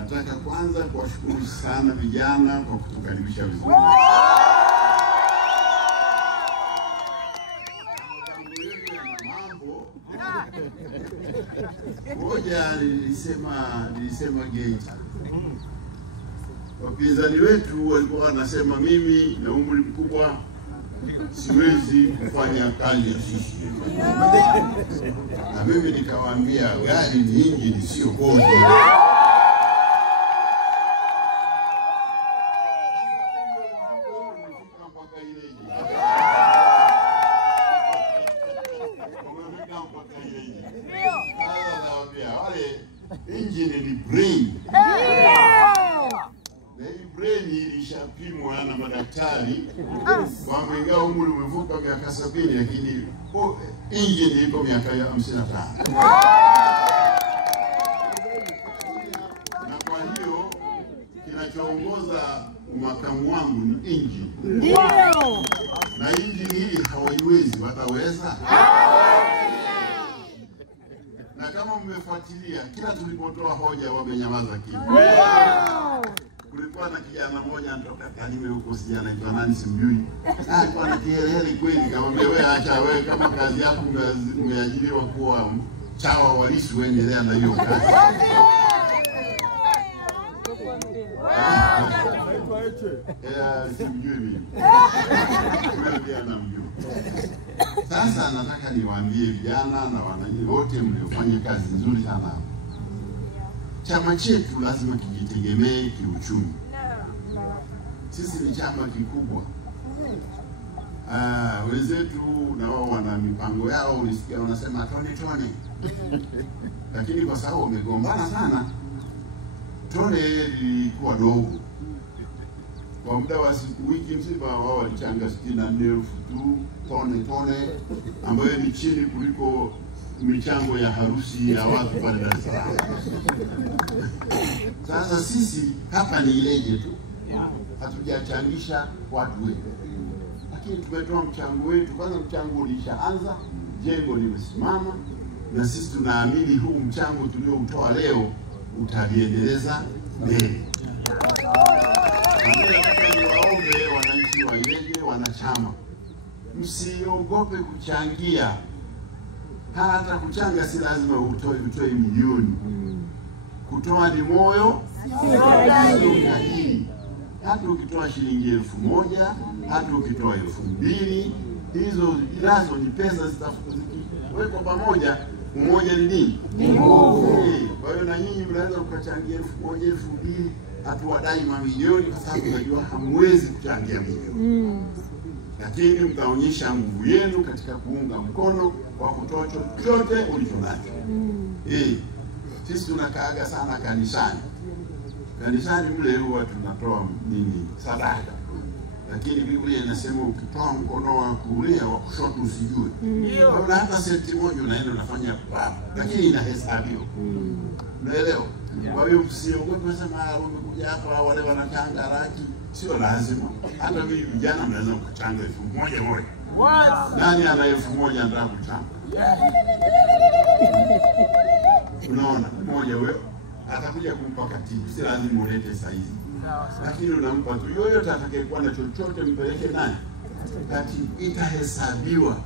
Nataka kwanza kuwashukuru sana vijana kwa kutukaribisha vizuri. Moja nilisema Geita. Wapinzani wetu walikuwa wanasema mimi na umri mkubwa siwezi kufanya kazi ya sisi. Na mimi nikawaambia gari ni injini sio bodi. Injini ni brain. Na hii brain ilishapimwa na madaktari kwamba ingawa umri umevuka miaka 70 lakini injini iko miaka 55. Na kwa hiyo kinachoongoza umakamu wangu ni injini. Ndio. Na injini hii hawaiwezi, wataweza? Na kama mmefuatilia kila tulipotoa hoja wamenyamaza kimya. Kulikuwa na kijana mmoja anatoka Kanime huko, sijana anaitwa nani simjui. Alikuwa na kihelehele kweli, kama wewe acha wewe kama kazi yako umeajiriwa kuwa chawa wa Lissu, endelea na hiyo kazi. Simjui mimi. Wewe namjua. Sasa nataka niwaambie vijana na wananchi wote mliofanya kazi nzuri sana. Chama chetu lazima kijitegemee kiuchumi. Sisi ni chama kikubwa. Wenzetu na wao wana mipango yao, ulisikia wanasema tone. Lakini kwa sababu wamegombana sana, tone lilikuwa dogo. Kwa muda wa wiki nzima wao walichanga 64,000 tu tone ambayo ni chini kuliko michango ya harusi ya watu pale Dar es Salaam. Sasa sisi hapa ni Ileje tu, hatujachangisha watu wetu, lakini tumetoa mchango wetu. Kwanza mchango ulishaanza, jengo limesimama, na sisi tunaamini huu mchango tulioutoa leo utaliendeleza mbele. Niwaombe wananchi wa Ileje, wanachama, msiogope kuchangia. Hata kuchanga si lazima utoe milioni. Kutoa ni moyo, sio hii. Hata ukitoa shilingi 1,000, hata ukitoa 2,000, hizo nazo ni pesa zitawekwa pamoja. Umoja ni nini? Ni nguvu. Kwa hiyo na nyinyi mnaweza kuchangia 1,000, 2,000, hatuwadai mamilioni kwa sababu unajua hamwezi kuchangia milioni. Lakini mtaonyesha nguvu yenu katika kuunga mkono kwa kutoa chochote ulichonacho. Sisi tunakaaga sana kanisani. Kanisani mle huwa tunatoa nini? Sadaka. Lakini Biblia inasema ukitoa mkono wa kulia wa kushoto usijue. Kwa hata senti moja unaenda unafanya baba, lakini inahesabiwa. Unaelewa? Kwa hiyo msiogope kusema umekuja hapa wale wanachanga laki, sio lazima. Hata mimi vijana mnaweza kuchanga 1,000 moja. Nani ana 1,000 anataka kuchanga? Unaona, mmoja wewe atakuja kumpa katibu, si lazima ulete saizi. Lakini unampa tu yoyote atakayekuwa na chochote mpeleke naye. Katibu itahesabiwa.